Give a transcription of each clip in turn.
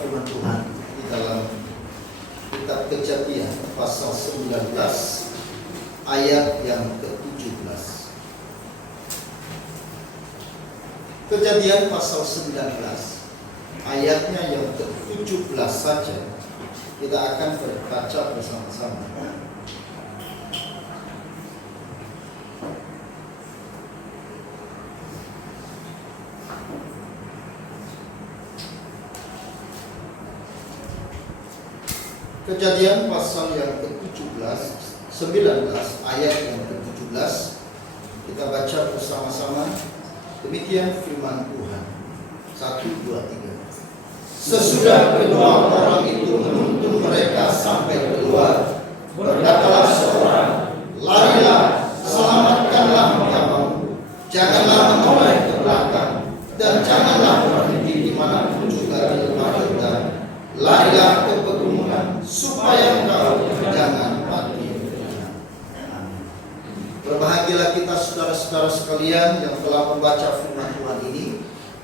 firman Tuhan di dalam kitab Kejadian pasal 19 ayat yang ke-17. Kejadian pasal 19 ayatnya yang ke-17 saja kita akan berbaca bersama-sama. Kejadian pasal yang ke-19 ayat yang ke-17 kita baca bersama-sama. Demikian firman Tuhan. 1, 2, 3. Sesudah kedua orang itu menuntun mereka sampai keluar, berkatalah seorang, larilah, selamatkanlah nyawamu, janganlah menoleh ke belakang, dan janganlah berhenti dimanapun juga di lembah Yordan. Larilah ke pegunungan, supaya engkau jangan mati. Amin. Berbahagialah kita saudara-saudara sekalian yang telah membaca firman Tuhan ini,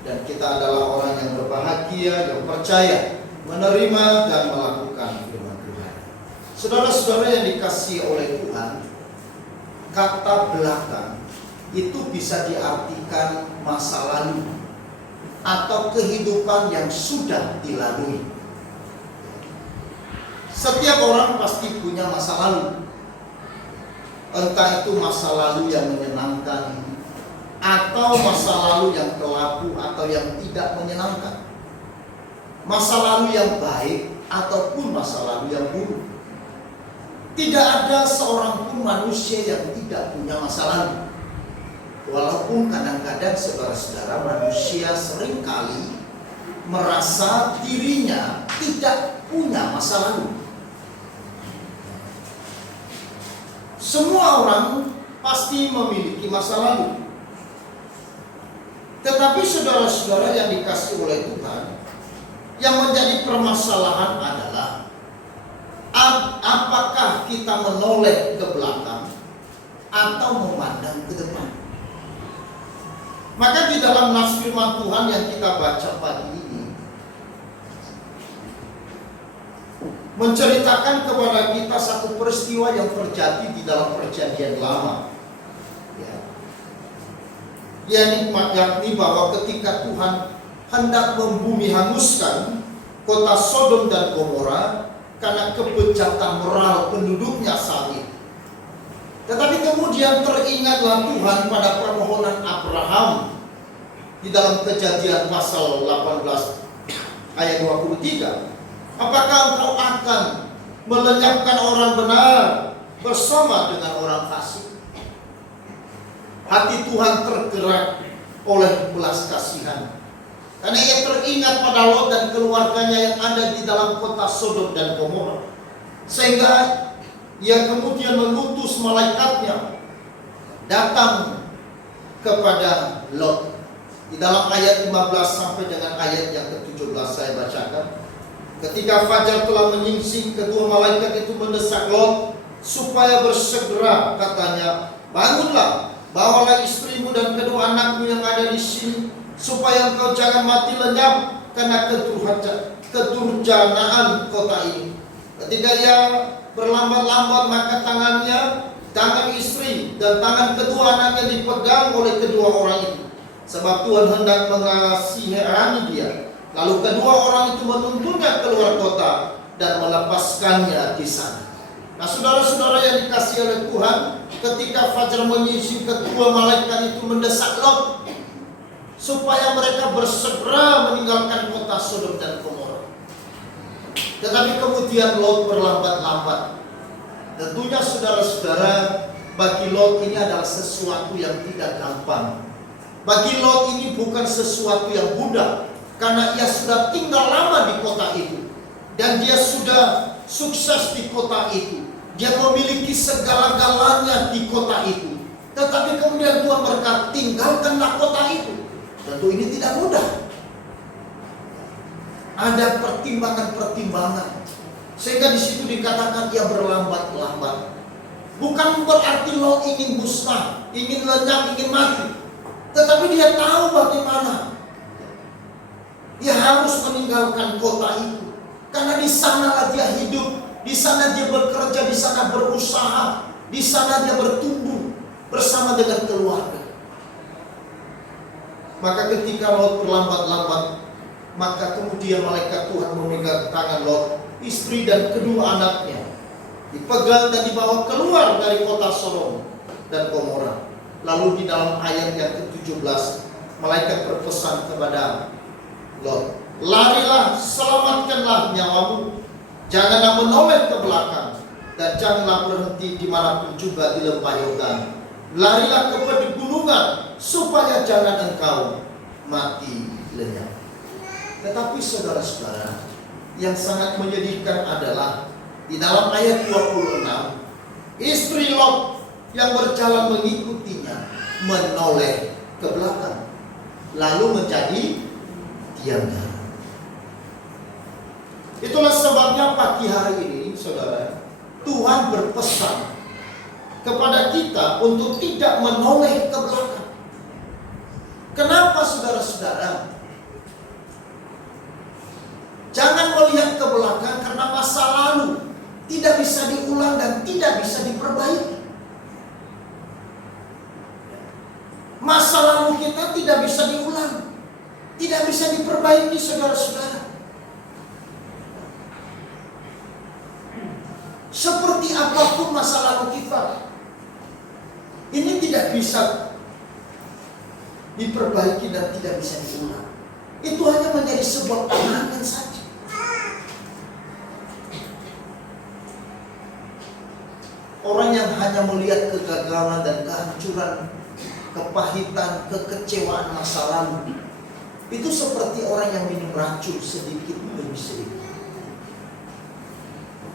dan kita adalah orang yang berbahagia, yang percaya, menerima dan melakukan firman Tuhan. Saudara-saudara yang dikasihi oleh Tuhan, kata belakang itu bisa diartikan masa lalu atau kehidupan yang sudah dilalui. Setiap orang pasti punya masa lalu. Entah itu masa lalu yang menyenangkan atau masa lalu yang kelabu atau yang tidak menyenangkan. Masa lalu yang baik ataupun masa lalu yang buruk. Tidak ada seorang pun manusia yang tidak punya masa lalu. Walaupun kadang-kadang saudara-saudara manusia seringkali merasa dirinya tidak punya masa lalu. Semua orang pasti memiliki masa lalu. Tetapi saudara-saudara yang dikasihi oleh Tuhan, yang menjadi permasalahan adalah apakah kita menoleh ke belakang atau memandang ke depan. Maka di dalam nas firman Tuhan yang kita baca pagi ini menceritakan kepada kita satu peristiwa yang terjadi di dalam Perjanjian Lama, yakni bahwa ketika Tuhan hendak membumi hanguskan kota Sodom dan Gomora karena kebejatan moral penduduknya saat itu. Tetapi kemudian teringatlah Tuhan pada permohonan Abraham di dalam Kejadian pasal 18 ayat 23. Apakah engkau akan melenyapkan orang benar bersama dengan orang fasik? Hati Tuhan tergerak oleh belas kasihan, karena ia teringat pada Lot dan keluarganya yang ada di dalam kota Sodom dan Gomora. Sehingga ia kemudian mengutus malaikatnya datang kepada Lot. Di dalam ayat 15 sampai dengan ayat yang ke-17 saya bacakan. Ketika fajar telah menyingsing, kedua malaikat itu mendesak Lot supaya bersegera, katanya, bangunlah, bawalah istrimu dan kedua anakmu yang ada di sini, supaya engkau jangan mati lenyap karena kedurjanaan kota ini. Ketika ia berlambat-lambat, maka tangan istri dan tangan kedua anaknya dipegang oleh kedua orang itu, sebab Tuhan hendak mengasihani dia. Lalu kedua orang itu menuntunnya keluar kota dan melepaskannya di sana. Nah, saudara-saudara yang dikasihi oleh Tuhan, ketika fajar menyingsing, kedua malaikat itu mendesak Lot supaya mereka bersegera meninggalkan kota Sodom dan Gomora. Tetapi kemudian Lot berlambat-lambat. Tentunya saudara-saudara, bagi Lot ini adalah sesuatu yang tidak gampang. Bagi Lot ini bukan sesuatu yang mudah, karena ia sudah tinggal lama di kota itu, dan dia sudah sukses di kota itu. Dia memiliki segala-galanya di kota itu. Tetapi kemudian Tuhan berkata, tinggalkanlah kota itu. Tentu ini tidak mudah. Ada pertimbangan-pertimbangan. Sehingga di situ dikatakan ia berlambat-lambat. Bukan berarti Lot ingin musnah, ingin lenyap, ingin mati. Tetapi dia tahu bagaimana. Dia harus meninggalkan kota itu. Karena di sanalah dia hidup, di sana dia bekerja, di sana berusaha, di sana dia bertumbuh bersama dengan keluarga. Maka ketika Lot berlambat-lambat, maka kemudian malaikat Tuhan memegang tangan Lot, istri dan kedua anaknya, dipegang dan dibawa keluar dari kota Sodom dan Gomora. Lalu di dalam ayat yang ke-17, malaikat berpesan kepada Lot, larilah, selamatkanlah nyawamu, janganlah menoleh ke belakang, dan janganlah berhenti dimanapun juga di lembah Yordan. Larilah ke pegunungan, supaya jangan engkau mati lenyap. Tetapi saudara-saudara, yang sangat menyedihkan adalah di dalam ayat 26, istri Lot yang berjalan mengikutinya menoleh ke belakang, lalu menjadi diam. Itulah sebabnya pagi hari ini, saudara, Tuhan berpesan kepada kita untuk tidak menoleh ke belakang. Kenapa, saudara-saudara? Jangan melihat ke belakang, karena masa lalu tidak bisa diulang dan tidak bisa diperbaiki. Masa lalu kita tidak bisa diulang, tidak bisa diperbaiki, saudara-saudara. Seperti apapun masa lalu kita, ini tidak bisa diperbaiki dan tidak bisa diulang. Itu hanya menjadi sebuah kenangan saja. Orang yang hanya melihat kegagalan dan kehancuran, kepahitan, kekecewaan masa lalu, itu seperti orang yang minum racun sedikit demi sedikit.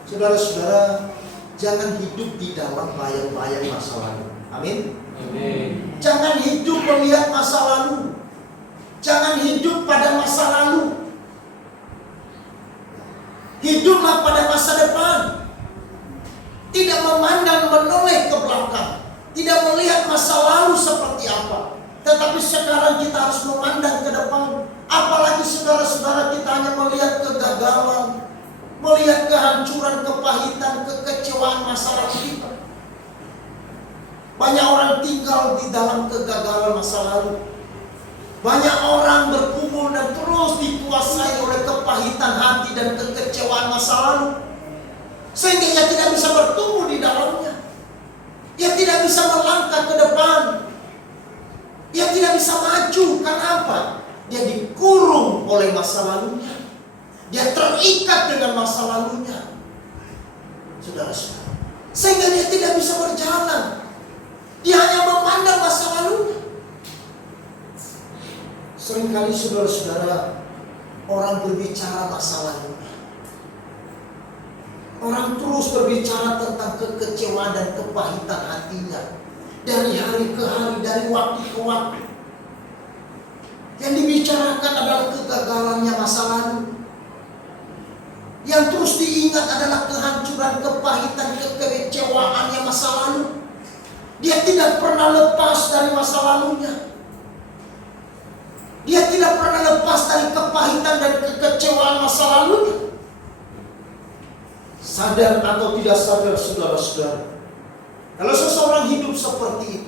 Saudara-saudara, jangan hidup di dalam bayang-bayang masa lalu. Amin. Amin. Jangan hidup melihat masa lalu. Jangan hidup pada masa lalu. Hiduplah pada masa depan. Tidak memandang menoleh ke belakang, tidak melihat masa lalu seperti apa. Tetapi sekarang kita harus memandang ke depan. Apalagi saudara-saudara, kita hanya melihat kegagalan, melihat kehancuran, kepahitan, kekecewaan masa lalu kita. Banyak orang tinggal di dalam kegagalan masa lalu. Banyak orang berkumpul dan terus dikuasai oleh kepahitan hati dan kekecewaan masa lalu, sehingga ia tidak bisa bertumbuh di dalamnya. Ia tidak bisa melangkah ke depan. Ia tidak bisa maju. Kenapa? Dia dikurung oleh masa lalunya. Dia terikat dengan masa lalunya, saudara-saudara, sehingga dia tidak bisa berjalan. Dia hanya memandang masa lalunya. Seringkali saudara-saudara, orang berbicara masa lalunya. Orang terus berbicara tentang kekecewaan dan kepahitan hatinya, dari hari ke hari, dari waktu ke waktu. Yang dibicarakan adalah kegagalannya masa lalu. Yang terus diingat adalah kehancuran, kepahitan, kekecewaannya masa lalu. Dia tidak pernah lepas dari masa lalunya. Dia tidak pernah lepas dari kepahitan dan kekecewaan masa lalunya. Sadar atau tidak sadar, saudara-saudara, kalau seseorang hidup seperti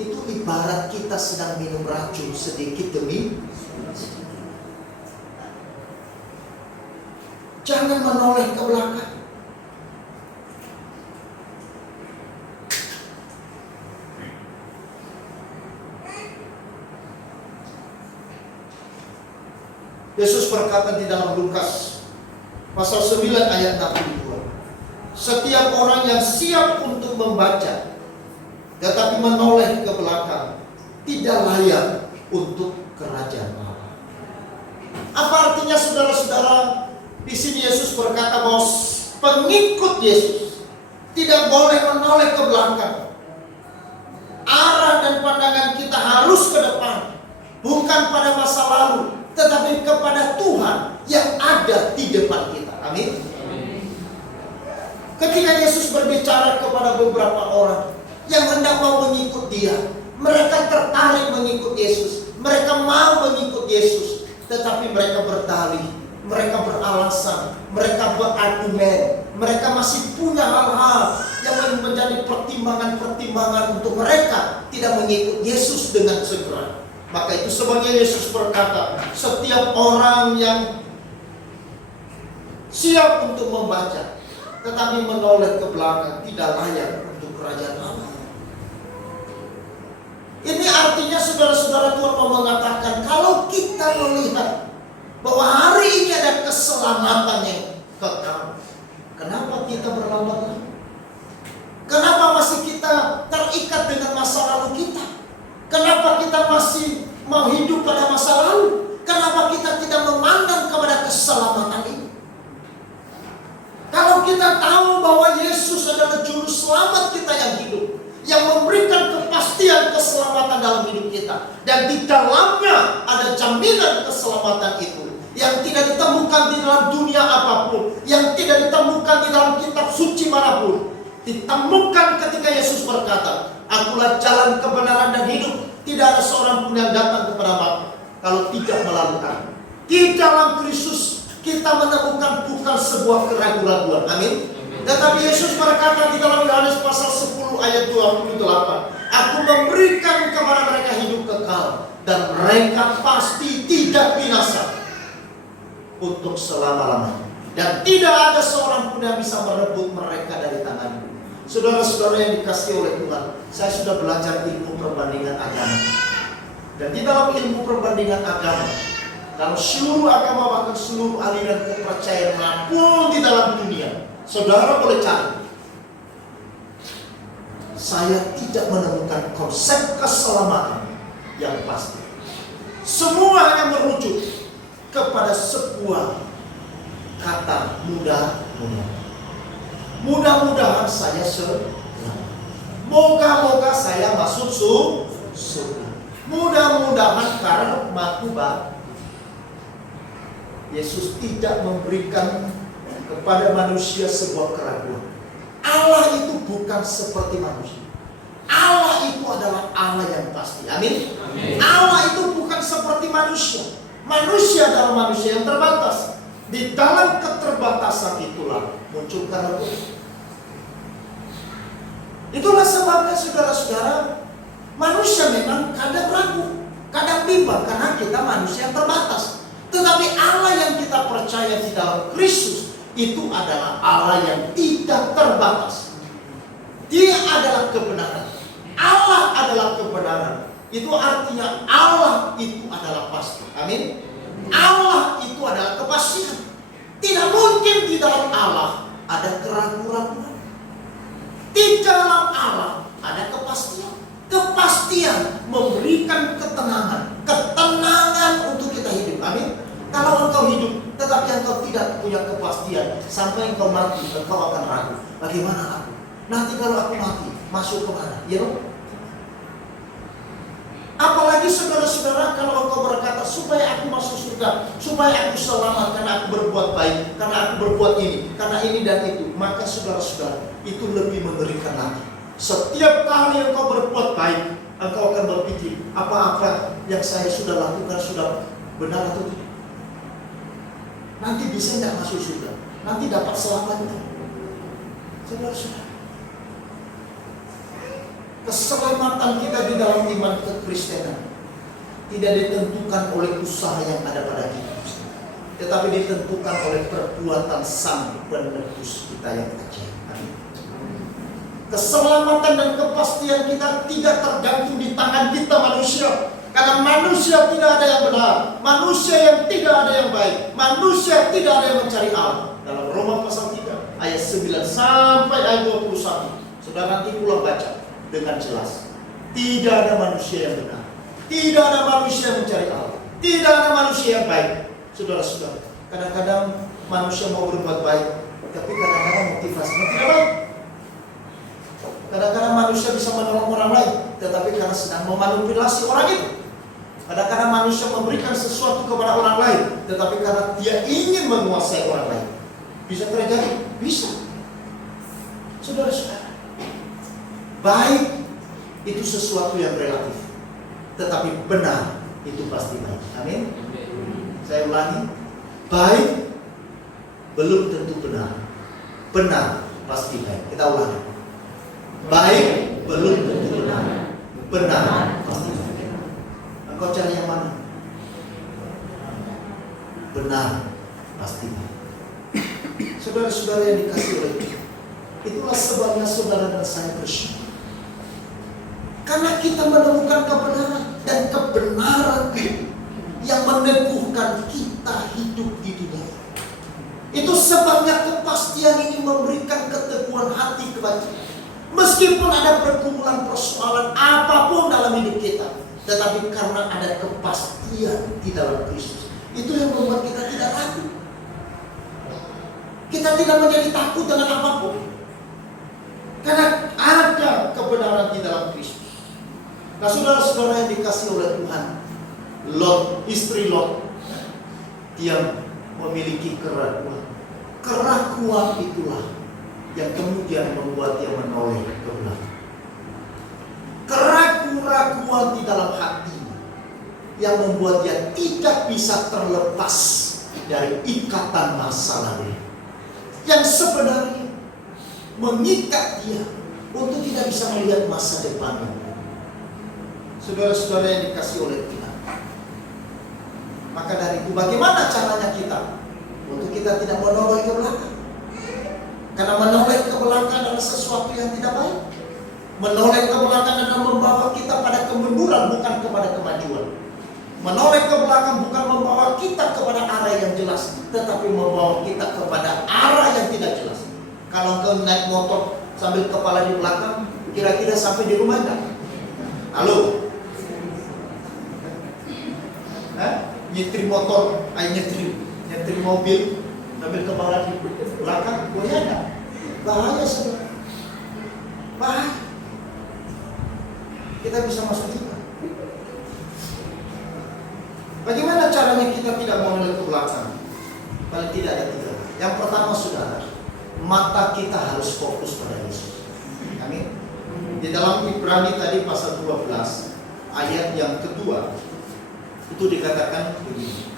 itu ibarat kita sedang minum racun sedikit demi sedikit. Jangan menoleh ke belakang. Yesus berkata di dalam Lukas pasal 9 ayat 62, setiap orang yang siap untuk membaca tetapi menoleh ke belakang tidak layak untuk kerajaan Allah. Apa artinya, saudara-saudara? Di sini Yesus berkata bahwa pengikut Yesus tidak boleh menoleh ke belakang. Arah dan pandangan kita harus ke depan, bukan pada masa lalu, tetapi kepada Tuhan yang ada di depan kita. Amin. Ketika Yesus berbicara kepada beberapa orang yang hendak mau mengikut dia, mereka tertarik mengikut Yesus, mereka mau mengikut Yesus. tetapi mereka berdalih, mereka beralasan, mereka berargumen, mereka masih punya hal-hal yang menjadi pertimbangan-pertimbangan untuk mereka tidak mengikut Yesus dengan segera. Maka itu sebabnya Yesus berkata, setiap orang yang siap untuk membaca tetapi menoleh ke belakang tidak layak untuk kerajaan Allah. Ini artinya saudara-saudara, Tuhan mau mengatakan, kalau kita melihat bahwa hari ini ada keselamatan yang kekal, kenapa kita berlambat? Kenapa masih kita terikat dengan masa lalu kita? Kenapa kita masih mau hidup pada masa lalu? Kenapa kita tidak memandang kepada keselamatan ini? Kalau kita tahu bahwa Yesus adalah juru selamat kita yang hidup, yang memberikan kepastian keselamatan dalam hidup kita, dan di dalamnya ada jaminan keselamatan itu yang tidak ditemukan di dalam dunia apapun, yang tidak ditemukan di dalam kitab suci manapun, ditemukan ketika Yesus berkata, "Akulah jalan, kebenaran, dan hidup. Tidak ada seorang pun yang datang kepada Bapa kalau tidak melalui Aku." Di dalam Kristus kita menemukan bukan sebuah keraguan-raguan. Amin. Tetapi Yesus berkata di dalam Yohanes pasal 10 ayat 28, "Aku memberikan kepada mereka hidup kekal, dan mereka pasti tidak binasa untuk selama-lamanya. Dan tidak ada seorang pun yang bisa merebut mereka dari tanganku." Saudara-saudara yang dikasihi oleh Tuhan, saya sudah belajar ilmu perbandingan agama. Dan di dalam ilmu perbandingan agama, dalam seluruh agama, bahkan seluruh aliran kepercayaan manapun di dalam dunia, saudara boleh cari, saya tidak menemukan konsep keselamatan yang pasti. Semua hanya merujuk kepada sebuah kata mudah-mudahan. Mudah-mudahan saya selamat. Moga-moga saya masuk surga. Mudah-mudahan karmaku baik. Yesus tidak memberikan kepada manusia sebuah keraguan. Allah itu bukan seperti manusia. Allah itu adalah Allah yang pasti. Amin. Amin. Allah itu bukan seperti manusia. Manusia adalah manusia yang terbatas. Di dalam keterbatasan itulah muncul keraguan. Itulah sebabnya saudara-saudara, manusia memang kadang ragu, kadang bimbang karena kita manusia yang terbatas. Tetapi Allah yang kita percaya di dalam Kristus itu adalah Allah yang tidak terbatas. Dia adalah kebenaran. Allah adalah kebenaran. Itu artinya Allah itu adalah pasti. Amin. Allah itu adalah kepastian. Tidak mungkin di dalam Allah ada keraguan-raguan. Di dalam Allah ada kepastian. Kepastian memberikan ketenangan. Ketenangan untuk kita hidup. Amin. Kalau engkau hidup tetapi engkau tidak punya kepastian, sampai engkau mati engkau akan ragu. Bagaimana aku? Nanti kalau aku mati, masuk kemana? Ya dong? Apalagi saudara-saudara, kalau engkau berkata supaya aku masuk surga, supaya aku selamat karena aku berbuat baik, karena aku berbuat ini, karena ini dan itu, maka saudara-saudara, itu lebih mengerikan lagi. Setiap kali engkau berbuat baik, engkau akan berpikir, apa-apa yang saya sudah lakukan sudah benar atau tidak? Nanti bisa tidak masuk surga? Nanti dapat selamat tidak? Saudara-saudara, keselamatan kita di dalam iman kekristenan tidak ditentukan oleh usaha yang ada pada kita, tetapi ditentukan oleh perbuatan Sang Penebus kita yang ajaib. Amin. Keselamatan dan kepastian kita tidak tergantung di tangan kita manusia. Karena manusia tidak ada yang benar, manusia yang tidak ada yang baik, manusia tidak ada yang mencari Allah. Dalam Roma pasal 3 ayat 9 sampai ayat 21, saudara nanti pulang baca dengan jelas. Tidak ada manusia yang benar, tidak ada manusia yang mencari Allah, tidak ada manusia yang baik. Saudara-saudara, kadang-kadang manusia mau berbuat baik, tapi kadang-kadang motivasinya tidak baik. Kadang-kadang manusia bisa menolong orang lain, tetapi karena sedang memanipulasi orang itu. Kadang-kadang manusia memberikan sesuatu kepada orang lain, tetapi karena dia ingin menguasai orang lain. Bisa terjadi? Bisa. Saudara-saudara, baik itu sesuatu yang relatif, tetapi benar itu pasti baik. Amin. Saya ulangi, baik belum tentu benar. Benar pasti baik. Kita ulangi. Baik belum tentu benar. Benar pasti baik. Engkau cari yang mana? Benar pasti baik. Saudara-saudara yang dikasih oleh Tuhan, itulah sebabnya saudara dan saya bersyukur. Karena kita menemukan kebenaran, dan kebenaran itu yang meneguhkan kita hidup di dunia. Itu sebabnya kepastian ini memberikan keteguhan hati kepada kita. Meskipun ada pergumulan persoalan apapun dalam hidup kita, tetapi karena ada kepastian di dalam Kristus, itu yang membuat kita tidak ragu. Kita tidak menjadi takut dengan apapun, karena ada kebenaran di dalam Kristus. Nah, saudara-saudara yang dikasih oleh Tuhan, Lot, istri Lot, dia memiliki keraguan. Keraguan itulah yang kemudian membuat dia menoleh ke belakang. Keraguan di dalam hati yang membuat dia tidak bisa terlepas dari ikatan masa lalu, yang sebenarnya mengikat dia untuk tidak bisa melihat masa depannya. Saudara-saudara yang dikasih oleh Tuhan, maka dari itu bagaimana caranya kita untuk kita tidak menoleh ke belakang? Karena menoleh ke belakang adalah sesuatu yang tidak baik. Menoleh ke belakang adalah membawa kita pada kemunduran, bukan kepada kemajuan. Menoleh ke belakang bukan membawa kita kepada arah yang jelas, tetapi membawa kita kepada arah yang tidak jelas. Kalau engkau naik motor sambil kepala di belakang, kira-kira sampai di rumah enggak? Halo? Nyetir motor, nyetir mobil sambil kepala di belakang, boleh enggak? Bahaya saudara. Bahaya. Kita bisa masuk juga. Bagaimana caranya kita tidak mau melihat ke belakang? Paling tidak ada 3. Yang pertama, saudara, mata kita harus fokus pada Yesus. Amin. Di dalam Ibrani tadi pasal 12 ayat yang kedua itu dikatakan begini: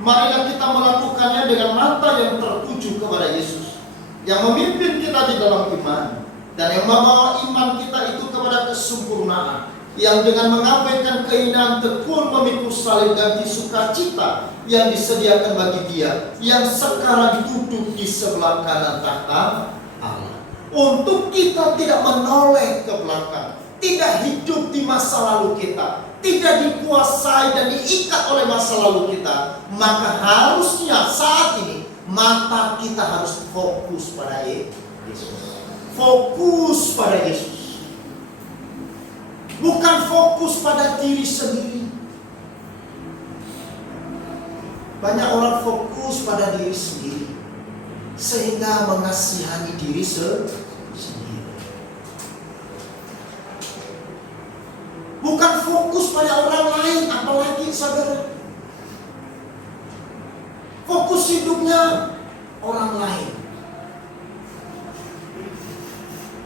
marilah kita melakukannya dengan mata yang tertuju kepada Yesus, yang memimpin kita di dalam iman, dan yang membawa iman kita itu kepada kesempurnaan, yang dengan mengabaikan keinginan tekun memikul salib dan sukacita yang disediakan bagi Dia yang sekarang duduk di sebelah kanan tahta Allah. Untuk kita tidak menoleh ke belakang, tidak hidup di masa lalu kita, tidak dikuasai dan diikat oleh masa lalu kita, maka harusnya saat ini mata kita harus fokus pada Yesus. Fokus pada Yesus. Bukan fokus pada diri sendiri. Banyak orang fokus pada diri sendiri, sehingga mengasihani diri sendiri. Bukan fokus pada orang lain, apalagi saudara. Fokus hidupnya orang lain.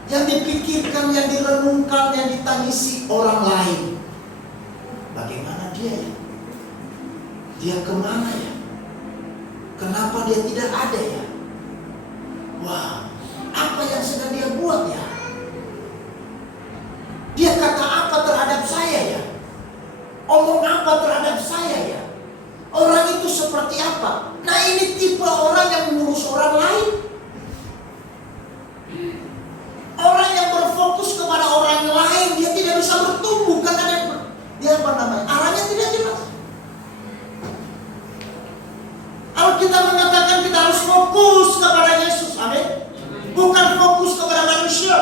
Yang dipikirkan, yang direnungkan, yang ditangisi orang lain. Bagaimana dia ya? Dia kemana ya? Kenapa dia tidak ada ya? Wah, apa yang sedang dia buat ya? Dia kata apa terhadap saya ya? Omong apa terhadap saya ya? Orang itu seperti apa? Nah, ini tipe orang yang mengurus orang lain. Orang yang berfokus kepada orang lain, dia tidak bisa bertumbuh karena dia arahnya tidak jelas. Alkitab mengatakan kita harus fokus kepada Yesus, amin. Bukan fokus kepada manusia.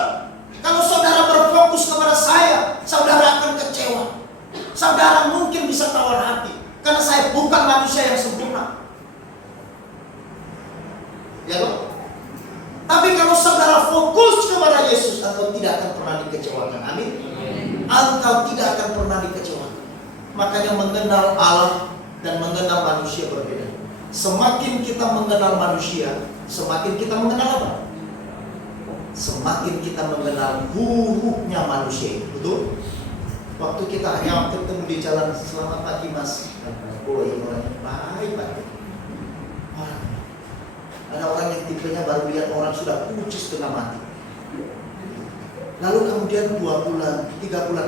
Kalau saudara berfokus kepada saya, saudara akan kecewa. Saudara mungkin bisa tawar hati, karena saya bukan manusia yang sempurna. Ya loh. Tapi kalau saudara fokus kepada Yesus, engkau tidak akan pernah dikecewakan. Amin. Engkau tidak akan pernah dikecewakan. Makanya mengenal Allah dan mengenal manusia berbeda. Semakin kita mengenal manusia, semakin kita mengenal apa? Semakin kita mengenal buruknya manusia itu. Betul? Waktu kita hanya ketemu di jalan, selamat pagi mas. Oh ini orangnya baik. Ada orang yang tipenya baru lihat orang sudah puji setengah mati. Lalu kemudian 2 bulan, 3 bulan,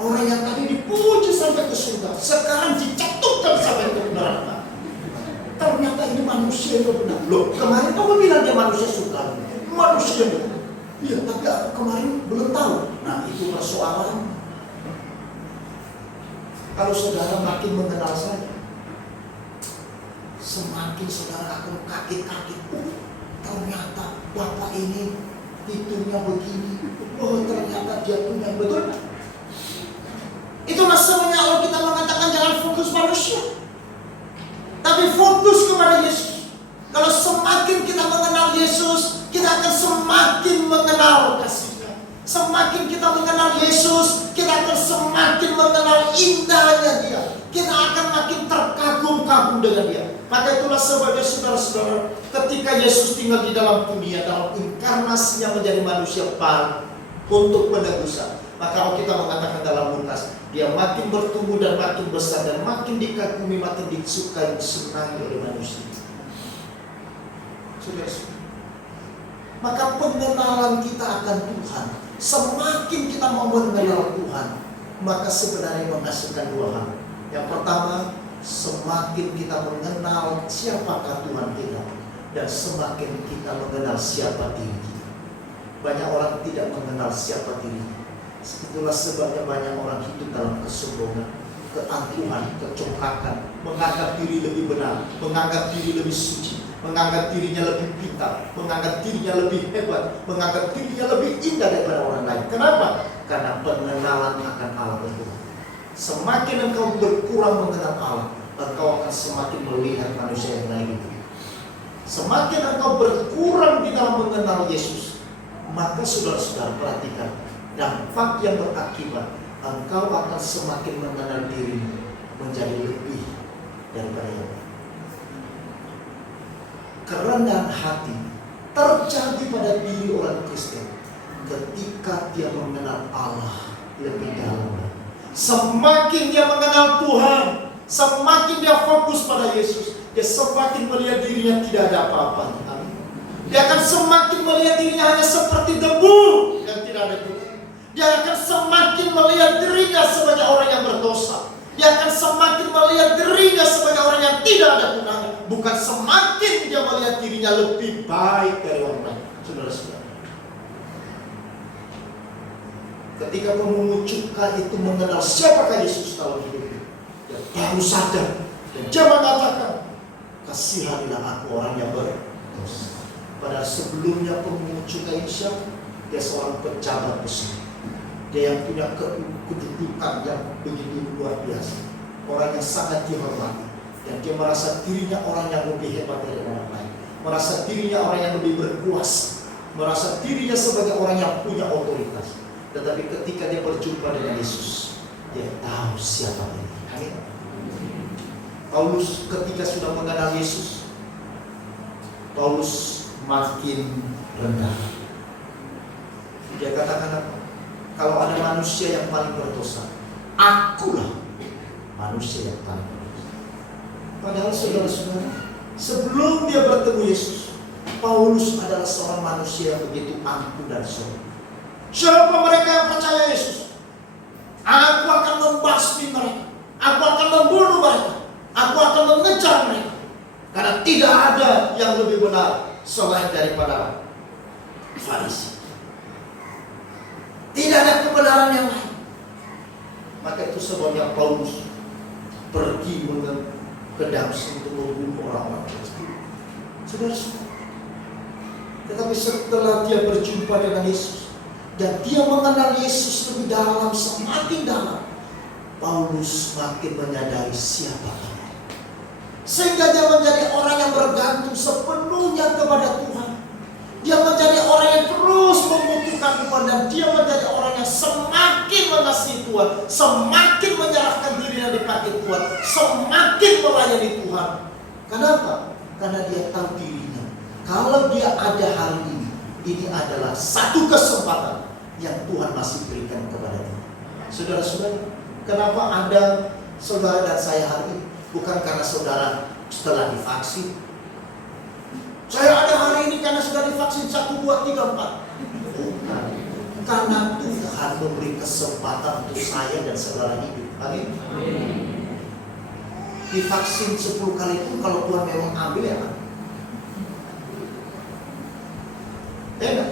orang yang tadi dipuji sampai ke surga, sekarang dicatutkan sampai ke neraka. Ternyata ini manusia yang benar. Loh, kemarin kamu bilang dia manusia suka, manusia yang benar. Iya, tapi aku kemarin belum tahu. Nah, itu persoalan. Kalau saudara makin mengenal saya, semakin saudara akan kaget-kaget. Ternyata Bapak ini hidungnya begini. Oh, ternyata dia punya betul. Itulah sebenarnya kalau kita mengatakan jangan fokus manusia, tapi fokus kepada Yesus. Kalau semakin kita mengenal Yesus, kita akan semakin mengenal kasih-Nya. Semakin kita mengenal Yesus, kita akan semakin mengenal indahnya Dia. Kita akan makin terkagum-kagum dengan Dia. Maka itulah sebagai saudara-saudara, ketika Yesus tinggal di dalam dunia, dalam inkarnasinya menjadi manusia baru untuk penebusan, maka kalau kita mengatakan dalam Lukas, Dia makin bertumbuh dan makin besar dan makin dikagumi, makin disukai, disenangi oleh manusia. Saudara-saudara, maka pengenalan kita akan Tuhan, semakin kita mau mengenal Tuhan, maka sebenarnya menghasilkan 2 hal. Yang pertama, semakin kita mengenal siapakah Tuhan kita, dan semakin kita mengenal siapa diri kita. Banyak orang tidak mengenal siapa diri. Itulah sebabnya banyak orang hidup dalam kesombongan, keangkuhan, kecongkakan, menganggap diri lebih benar, menganggap diri lebih suci, menganggap dirinya lebih pintar, menganggap dirinya lebih hebat, menganggap dirinya lebih indah daripada orang lain. Kenapa? Karena pengenalan akan Allah itu. Semakin engkau berkurang mengenal Allah, engkau akan semakin melihat manusia yang lain itu. Semakin engkau berkurang di dalam mengenal Yesus, maka saudara-saudara perhatikan dampak yang berakibat, engkau akan semakin mengenal dirimu menjadi lebih daripada yang lain. Kerendahan hati terjadi pada diri orang Kristen ketika dia mengenal Allah lebih dalam. Semakin dia mengenal Tuhan, semakin dia fokus pada Yesus, dia semakin melihat dirinya tidak ada apa-apanya. Dia akan semakin melihat dirinya hanya seperti debu yang tidak ada gunanya. Dia akan semakin melihat dirinya sebagai orang yang berdosa. Dia akan semakin melihat dirinya sebagai orang yang tidak ada gunanya. Bukan semakin dia melihat dirinya lebih baik dari orang lain. Saudara-saudara, ketika pemungut cukai itu mengenal siapakah Yesus dalam hidupnya, dia baru sadar dan dia mengatakan, kasihanilah aku orang yang berdosa. Padahal sebelumnya pemungut cukai itu siapa? Dia seorang pejabat besar. Dia yang punya kedudukan yang begitu luar biasa, orang yang sangat dihormati, dan dia merasa dirinya orang yang lebih hebat dari orang lain, merasa dirinya orang yang lebih berkuasa, merasa dirinya sebagai orang yang punya otoritas. Tetapi ketika dia berjumpa dengan Yesus, dia tahu siapa dia. Amin. Paulus ketika sudah mengenal Yesus, Paulus makin rendah. Dia katakan apa? Kalau ada manusia yang paling berdosa, akulah manusia yang paling berdosa. Padahal saudara-saudara, sebelum dia bertemu Yesus, Paulus adalah seorang manusia yang begitu angkuh dan sombong. Siapa mereka yang percaya Yesus? Aku akan membasmi mereka, aku akan membunuh mereka, aku akan mengejar mereka, karena tidak ada yang lebih benar selain daripada Farisi. Tidak ada kebenaran yang lain. Maka itu sebabnya Paulus pergi ke Damsyik untuk membunuh orang-orang tersebut. Saudara-saudara, tetapi setelah dia berjumpa dengan Yesus dan dia mengenal Yesus lebih dalam, semakin dalam, Paulus makin menyadari siapa dia. Sehingga dia menjadi orang yang bergantung sepenuhnya kepada Tuhan. Dia menjadi orang yang terus membutuhkan Tuhan, dan dia menjadi orang yang semakin mengasihi Tuhan, semakin menyerahkan dirinya di kaki Tuhan, semakin melayani Tuhan. Kenapa? Karena dia tahu dirinya, kalau dia ada hari ini adalah satu kesempatan yang Tuhan masih berikan kepada dia. Saudara-saudara, kenapa ada saudara dan saya hari ini? Bukan karena saudara setelah divaksin. Saya ada hari ini karena sudah divaksin 1, 2, 3, 4. Bukan. Karena Tuhan memberi kesempatan untuk saya dan saudara hidup. Amin. Divaksin 10 kali pun kalau Tuhan memang ambil ya kan. Enak.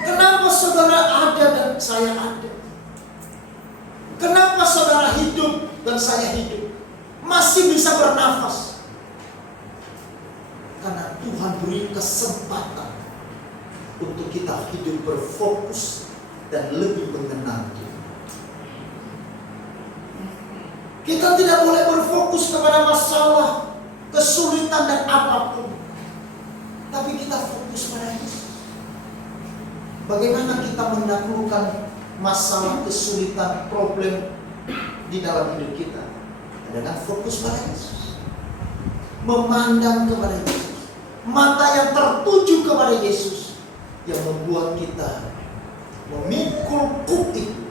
Kenapa saudara ada dan saya ada? Kenapa saudara hidup dan saya hidup? Masih bisa bernafas. Karena Tuhan beri kesempatan untuk kita hidup berfokus dan lebih mengenal Dia. Kita tidak boleh berfokus kepada masalah, kesulitan dan apapun. Tapi kita fokus pada Yesus. Bagaimana kita menaklukkan masalah, kesulitan, problem di dalam hidup kita? Dengan fokus pada Yesus. Memandang kepada Yesus. Mata yang tertuju kepada Yesus yang membuat kita memikul kuk itu.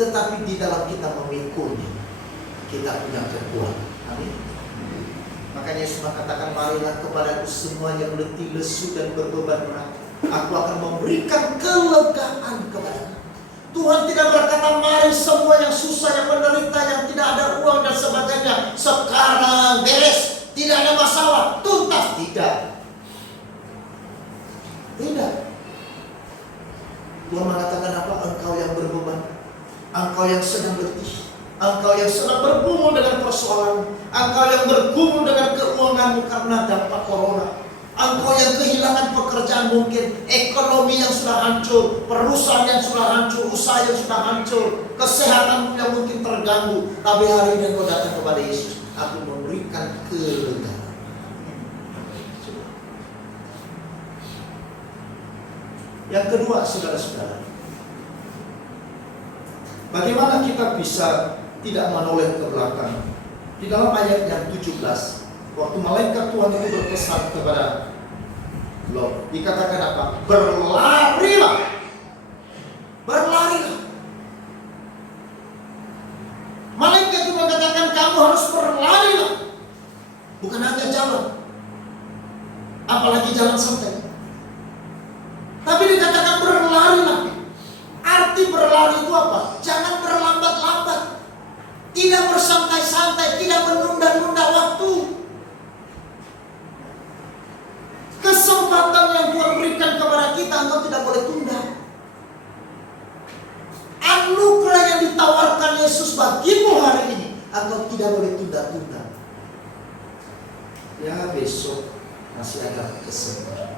Tetapi di dalam kita memikulnya, kita punya kekuatan. Amin. Makanya Yesus mengatakan, marilah kepadaku semua yang letih, lesu dan berbeban berat. Aku akan memberikan kelegaan kepadamu. Tuhan tidak berkata, mari semua yang susah, yang menderita, yang tidak ada uang dan sebagainya, sekarang beres, tidak ada masalah, tuntas. Tidak. Tidak. Tuhan mengatakan apa? Engkau yang berbeban, engkau yang sedang letih, engkau yang sedang bergumul dengan persoalan, engkau yang bergumul dengan keuanganmu karena dampak corona, engkau yang kehilangan pekerjaan mungkin, ekonomi yang sudah hancur, perusahaan yang sudah hancur, usaha yang sudah hancur, kesehatanmu yang mungkin terganggu. Tapi hari ini engkau datang kepada Yesus, aku memberikan kelegaan. Yang kedua, saudara-saudara, bagaimana kita bisa tidak menoleh ke belakang? Di dalam ayat yang 17, waktu malaikat Tuhan itu berpesan kepada Lot, dikatakan apa? Berlarilah. Berlarilah. Malaikat itu mengatakan kamu harus berlarilah. Bukan hanya jalan, apalagi jalan santai. Tapi dikatakan berlarilah. Arti berlari itu apa? Jangan berlambat-lambat. Tidak bersantai-santai, tidak menunda-nunda waktu. Kesempatan yang Tuhan berikan kepada kita, engkau tidak boleh tunda. Anugerah yang ditawarkan Yesus bagimu hari ini, engkau tidak boleh tunda-tunda. Ya, besok masih ada kesempatan.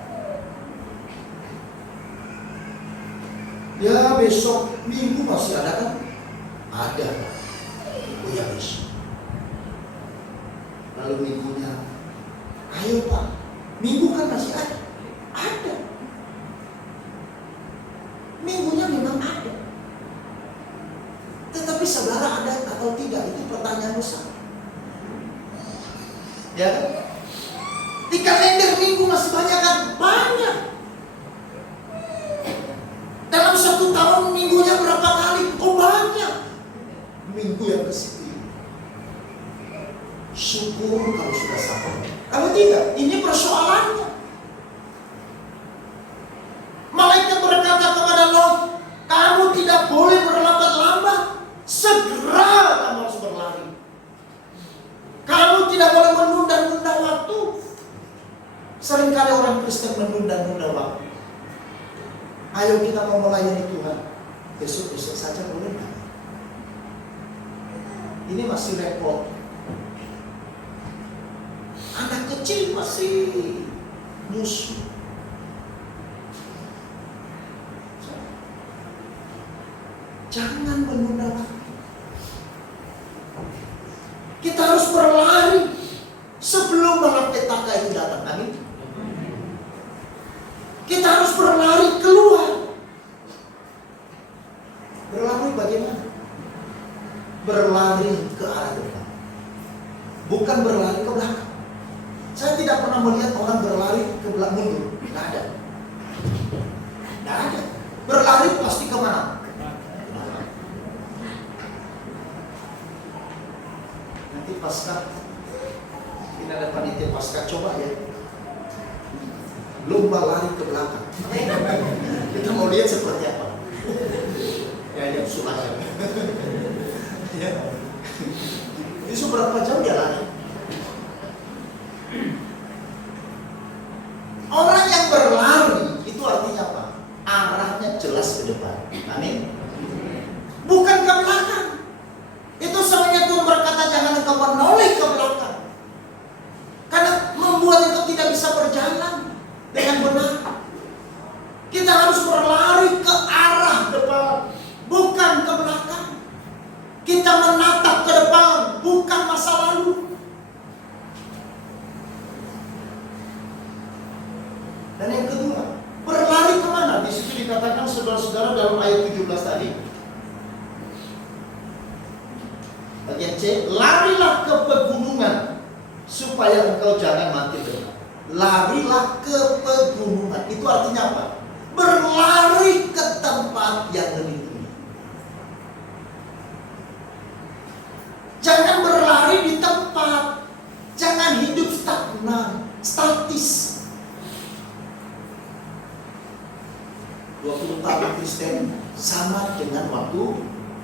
Ya, besok Minggu masih ada kan? Ada. Oh ya, besok. Lalu minggunya, ayo Pak, Minggu kan masih ada. Ada. Minggunya memang ada. Tetapi saudara ada atau tidak, itu pertanyaan besar. Ya kan? Di kalender Minggu masih banyak kan? Banyak. Dalam 1 tahun minggunya berapa kali? Oh banyak. Minggu yang ke-10. Syukur kalau sudah sampai. Kalau tidak, ini persoalannya. Malaikat berkata kepada Lot, kamu tidak boleh berlambat-lambat. Segera kamu harus berlari. Kamu tidak boleh menunda-nunda waktu. Seringkali orang Kristen menunda-nunda waktu. Ayo kita mau melayani Tuhan, besok-besok saja boleh nggak? Ini masih repot. Anak kecil masih musuh. Jangan menunda waktu. Kita harus berlari sebelum malapetaka itu datang. Amin. Kita harus berlari keluar. Berlari bagaimana? Berlari ke arah depan, bukan berlari ke belakang. Saya tidak pernah melihat orang berlari ke belakang mundur. Tidak ada. Tidak ada. Berlari pasti kemana? panitia pasca, coba ya lomba lari ke belakang. Kita mau lihat seperti apa. Ya, yang sulah ya. Itu berapa jam dia lari? Orang yang berlari itu artinya apa? Arahnya jelas ke depan. Amin. Bukan ke belakang. Itu sebenarnya Tuhan berkata jangan engkau menoleh ke belakang. Karena membuat itu tidak bisa berjalan dengan benar. Kita harus berlari ke arah depan, bukan ke belakang. Kita menatap ke depan, bukan masa lalu. Dan yang kedua, berlari kemana? Di situ dikatakan saudara-saudara dalam ayat 17 tadi. Bagian C, larilah ke pegunungan supaya engkau jangan mati berat. Larilah ke pegunungan. Itu artinya apa? Berlari ke tempat yang lebih tinggi. Jangan berlari di tempat. Jangan hidup stagnan, statis. 20 tahun Kristen sama dengan waktu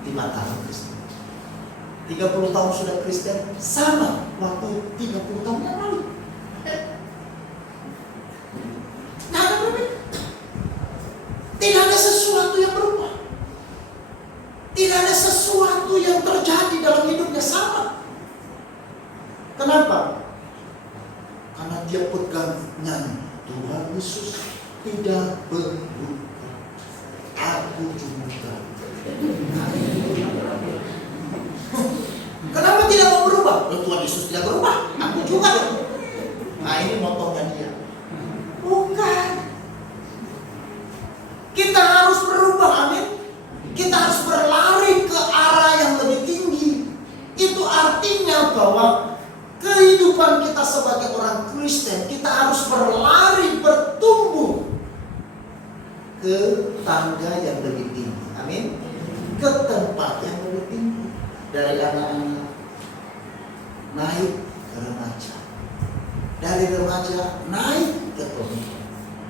5 tahun Kristen. 30 tahun sudah Kristen sama waktu 30 tahun yang lalu. Nah, ada perbedaan. Tidak ada sesuatu yang berubah. Tidak ada sesuatu yang terjadi dalam hidupnya sama. Kenapa? Karena dia pegang nyanyi Tuhan Yesus tidak berubah. Aku juga. Kenapa tidak mau berubah? Tuhan Yesus tidak berubah. Aku juga. Nah, ini motonya dia. Bukan. Kita harus berubah, amin. Kita harus berlari ke arah yang lebih tinggi. Itu artinya bahwa kehidupan kita sebagai orang Kristen, kita harus berlari, bertumbuh ke tangga yang lebih tinggi, amin. Ke tempat yang lebih tinggi. Dari anak-anak naik ke remaja, dari remaja naik ke pemuda,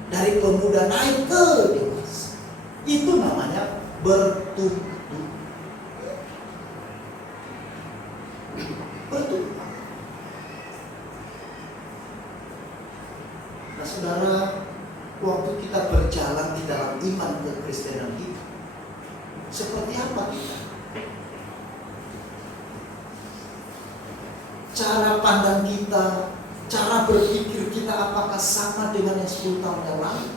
dari pemuda naik ke dewasa. Itu namanya bertumbuh. Bertumbuh. Nah, saudara, waktu kita berjalan di dalam iman kekristenan kita, seperti apa kita? Cara pandang kita, cara berpikir kita apakah sama dengan yang 10 tahun yang lalu?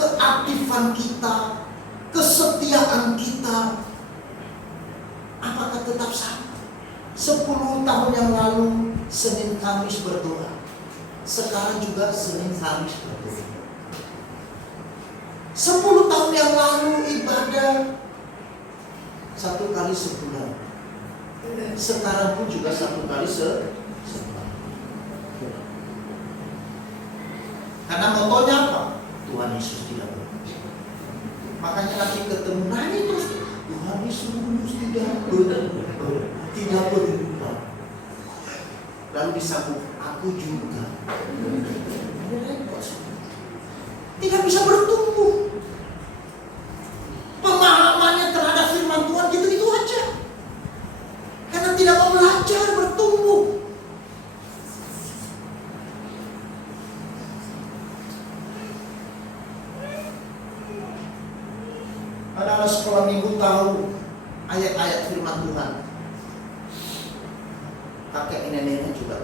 Keaktifan kita, kesetiaan kita, apakah tetap sama? 10 tahun yang lalu Senin Kamis berdoa, sekarang juga Senin Kamis berdoa. 10 tahun yang lalu ibadah 1 kali sebulan, sekarang pun juga 1 kali sebulan. Karena motonya apa? Tuhan Yesus tidak berubah. Makanya nanti ketemu nanya terus, Tuhan Yesus tidak berubah. Lalu disambung, aku juga. Tidak bisa bertumbuh. Pemahamannya terhadap firman Tuhan gitu-gitu aja. Karena tidak mau belajar bertumbuh. Anak-anak sekolah minggu tahu ayat-ayat firman Tuhan. Kakek neneknya juga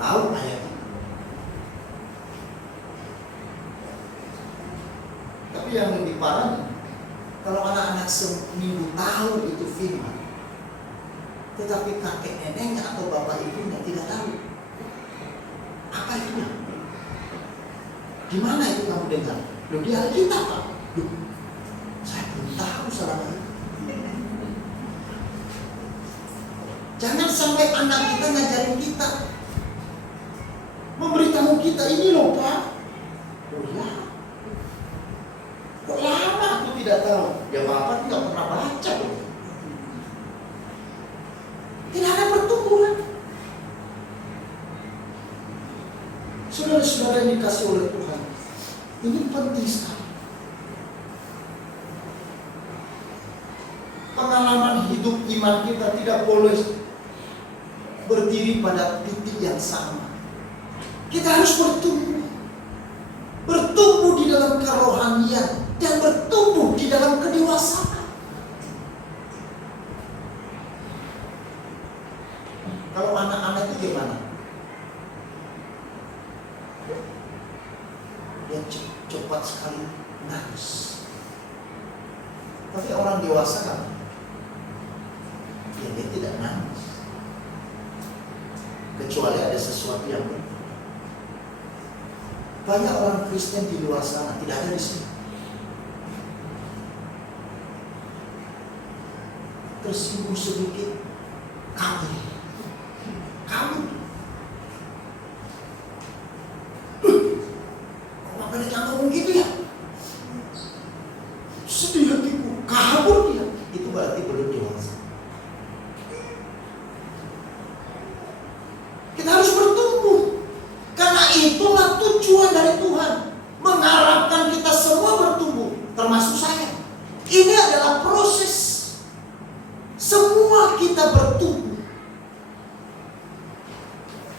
tahu ayat. Tapi yang lebih parah, kalau anak-anak seminggu tahu itu firman, tetapi kakek neneknya atau bapak ibunya tidak tahu. Apa itu? Di mana itu kamu dengar? Loh, di Alkitab, Pak. Loh, saya belum tahu selama ini. Jangan sampai anak kita ngajarin kita, memberitahu kita, ini loh Pak. Oh ya, kok lama aku tidak tahu? Ya Bapak tidak pernah baca loh. Tidak ada pertumbuhan. Saudara-saudara yang dikasih oleh Tuhan, ini penting sekali. Pengalaman hidup iman kita tidak boleh berdiri pada titik yang sama. Kita harus bertumbuh. Bertumbuh di dalam kerohanian dan bertumbuh di dalam kedewasaan. Kalau anak-anak itu gimana? Dia cepat sekali nangis. Tapi orang dewasa kan, ya dia tidak nangis. Kecuali ada sesuatu yang penting. Banyak orang Kristen di luar sana, tidak ada di sini. Tersinggung sedikit, kabur. Kok Bapak jangan ngomong gitu ya? Sedih hatiku, kabur dia. Itu berarti belum dewasa. Kita harus bertumbuh. Karena itulah tujuan dari Tuhan. Mengharapkan kita semua bertumbuh. Termasuk saya. Ini adalah proses. Semua kita bertumbuh.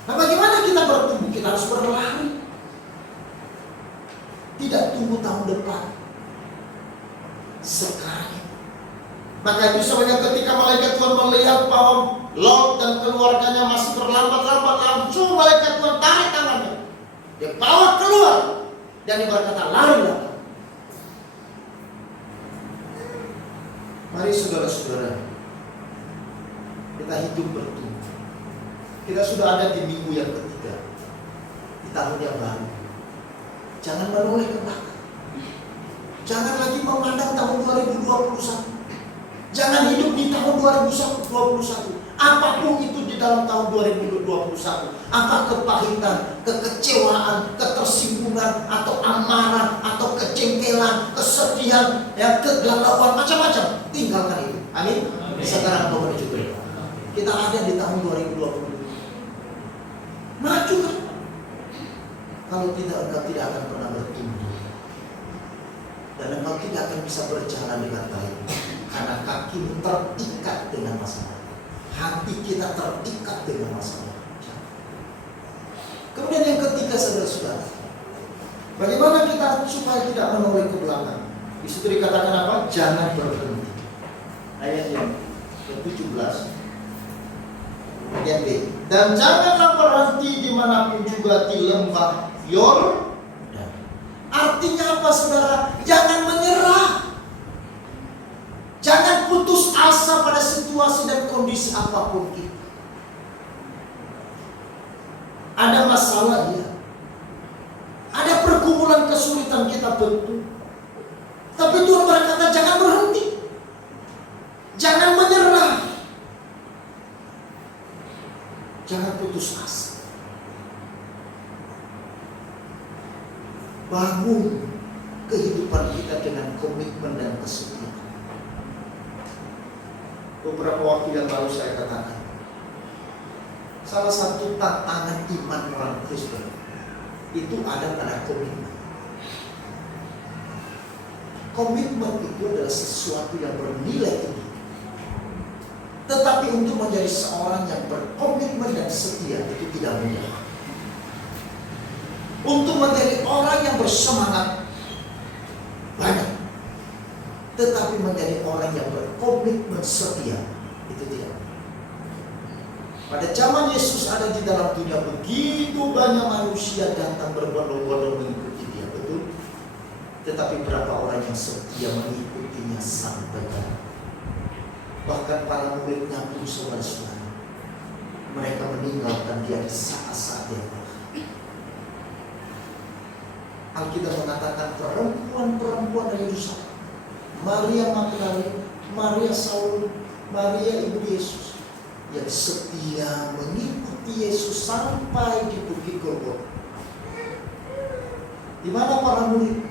Nah, bagaimana kita bertumbuh? Kita harus berlari. Tidak tunggu tahun depan. Sekarang. Maka itu sebenarnya ketika malaikat Tuhan melihat bahwa Lot dan keluarganya masih berlambat-lambat, langsung malaikat Tuhan tarik tangannya. Dia bawa keluar. Dan dia berkata, larilah. Mari saudara-saudara, kita hidup bertumbuh. Kita sudah ada di minggu yang ketiga, di tahun yang baru. Jangan menoleh ke belakang. Jangan lagi memandang tahun 2021. Jangan hidup di tahun 2021. Apapun itu di dalam tahun 2021. Apa kepahitan, kekecewaan, ketersinggungan, atau amarah, atau kejengkelan, kesedihan, ya, kegalauan, macam-macam. Tinggalkan itu. Amin. Sekarang kau menuju ke depan. Kita ada di tahun 2020. Maju kan? Kalau tidak, engkau tidak akan pernah bertumbuh. Dan engkau tidak akan bisa berjalan dengan baik. Karena kakimu terikat dengan masalah. Hati kita terikat dengan masalah. Kemudian yang ketiga, saudara-saudara, bagaimana kita supaya tidak menoleh ke belakang? Di situ dikatakan apa? Jangan berhenti. Ayat yang ke-17. Bagian B. Dan janganlah berhenti dimanapun juga di lembah Yordan. Artinya apa, saudara? Jangan menyerah. Jangan putus asa pada situasi dan kondisi apapun itu. Ada masalah, ya. Ada pergumulan kesulitan, kita betul. Tapi Tuhan berkata jangan berhenti. Jangan menyerah. Jangan putus asa. Bangun kehidupan kita dengan komitmen dan kesetiaan. Beberapa waktu yang lalu saya katakan, salah satu tantangan iman orang Kristen itu ada pada komitmen. Komitmen itu adalah sesuatu yang bernilai tinggi. Tetapi untuk menjadi seorang yang berkomitmen dan setia itu tidak mudah. Untuk menjadi orang yang bersemangat banyak. Tetapi menjadi orang yang berkomitmen setia itu tidak. Pada zaman Yesus ada di dalam dunia, begitu banyak manusia datang berbondong-bondong mengikuti dia, betul? Tetapi berapa orang yang setia mengikutinya sampai akhir? Bahkan para muridnya pun, saudara-saudara, mereka meninggalkan dia di saat-saat yang terakhir. Alkitab mengatakan perempuan-perempuan dari Yerusalem, Maria Magdalena, Maria Saul, Maria ibu Yesus, yang setia mengikuti Yesus sampai di Bukit Golgota. Di mana para murid?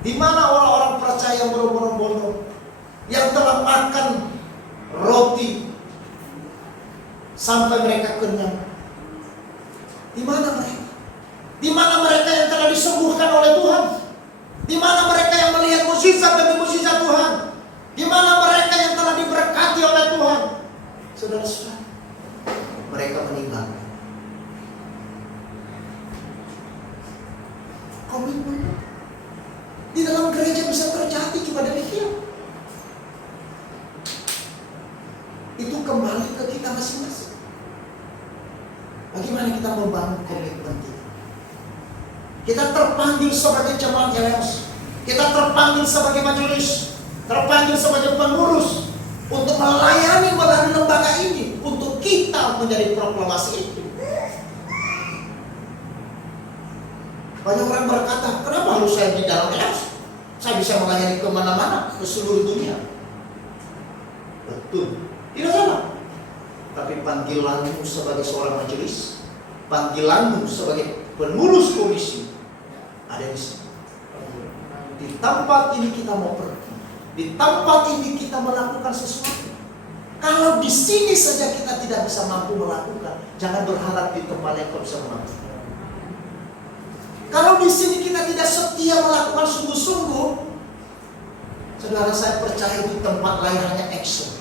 Di mana orang-orang percaya yang berbondong-bondong, yang telah makan roti sampai mereka kenyang? Di mana mereka? Di mana mereka yang telah disembuhkan oleh Tuhan? Di mana mereka yang melihat mukjizat demi mukjizat Tuhan? Di mana mereka yang telah diberkati oleh Tuhan? Saudara-saudara, mereka meninggal. Komitmen di dalam gereja bisa terjadi juga demikian. Itu kembali ke kita masing-masing. Bagaimana kita membangun komitmen kita? Kita terpanggil sebagai jemaat Eleos, kita terpanggil sebagai majelis, terpanggil sebagai pengurus untuk melayani melalui lembaga ini, untuk kita menjadi proklamasi itu. Banyak orang berkata, kenapa harus saya di dalam Eleos? Saya bisa melayani kemana-mana, ke seluruh dunia. Betul, tidak salah. Tapi panggilanmu sebagai seorang majelis, panggilanmu sebagai pengurus komisi, ada di sini. Di tempat ini kita mau pergi. Di tempat ini kita melakukan sesuatu. Kalau di sini saja kita tidak bisa mampu melakukan, jangan berharap di tempat yang kau bisa melakukan. Kalau di sini kita tidak setia melakukan sungguh-sungguh, saudara, saya percaya di tempat lain hanya action.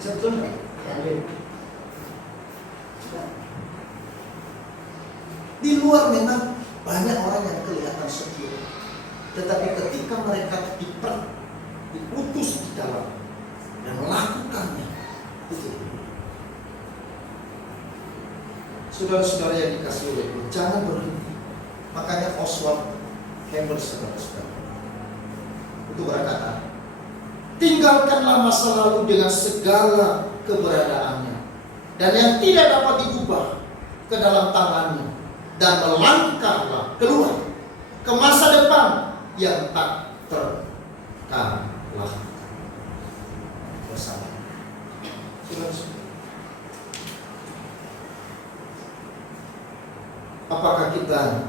Bisa betul nggak? Di luar memang banyak orang yang kelihatan setia, tetapi ketika mereka diutus di dalam dan melakukannya, itu. Saudara-saudara yang dikasihi oleh Tuhan, jangan berhenti. Makanya Oswald Campbell, saudara-saudara, itu berkata, tinggalkanlah masa lalu dengan segala keberadaannya dan yang tidak dapat diubah ke dalam tangannya, dan melangkahlah keluar ke masa depan yang tak terkalahkan bersama. Apakah kita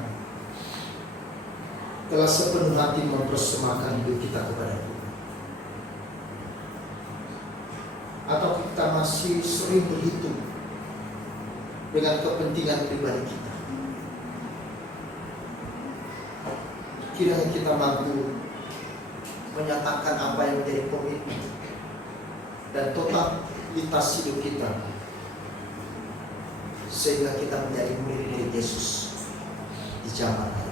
telah sepenuh hati mempersembahkan hidup kita kepada Tuhan? Atau kita masih sering berhitung dengan kepentingan pribadi kita? Kiranya kita mampu menyatakan apa yang menjadi komitmen dan totalitas hidup kita, sehingga kita menjadi murid dari Yesus di zaman hari.